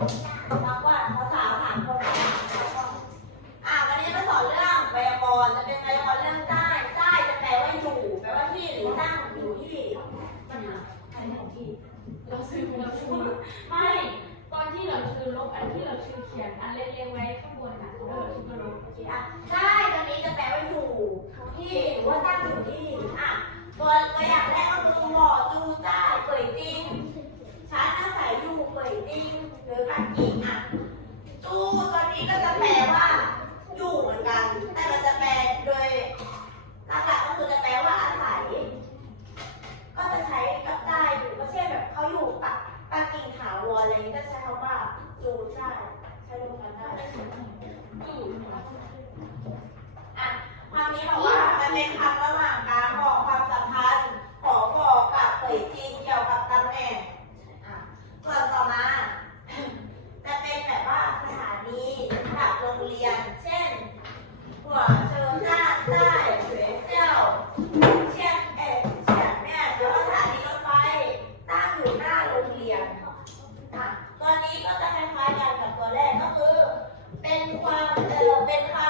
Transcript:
น้องว่าเขาสาวถามคนอะวันนี้มาสอนเรื่องไวยากรณ์จะเป็นไวยากรณ์เรื่องใต้ใต้จะแปลว่าอยู่แปลว่าที่หต้อยู่ที่ปัญหาอะไรของที่เราซื้อเราชูไม่ตอนที่เราชื่อลบอันที่เราชื่อเขียนอันเล็กๆไว้ข้างบนน่ะใช่ตรงนี้จะแปลว่าอยู่ีอะจูตอนนี้ก็จะแปลว่าอยู่เหมือนกัน แต่มันจะแปลโดยหลักๆก็คือจะแปลว่าอาศัย ก็จะใช้กับได้อยู่ก็เช่นแบบเขาอยู่ปักปักกิ่งถาวรอะไรนี้ก็ใช้คำว่าจูใช่ใช้ร่วมกันได้อะความนี้บอกว่ามันเป็นคำระหว่า เป็นความเออเป็นความ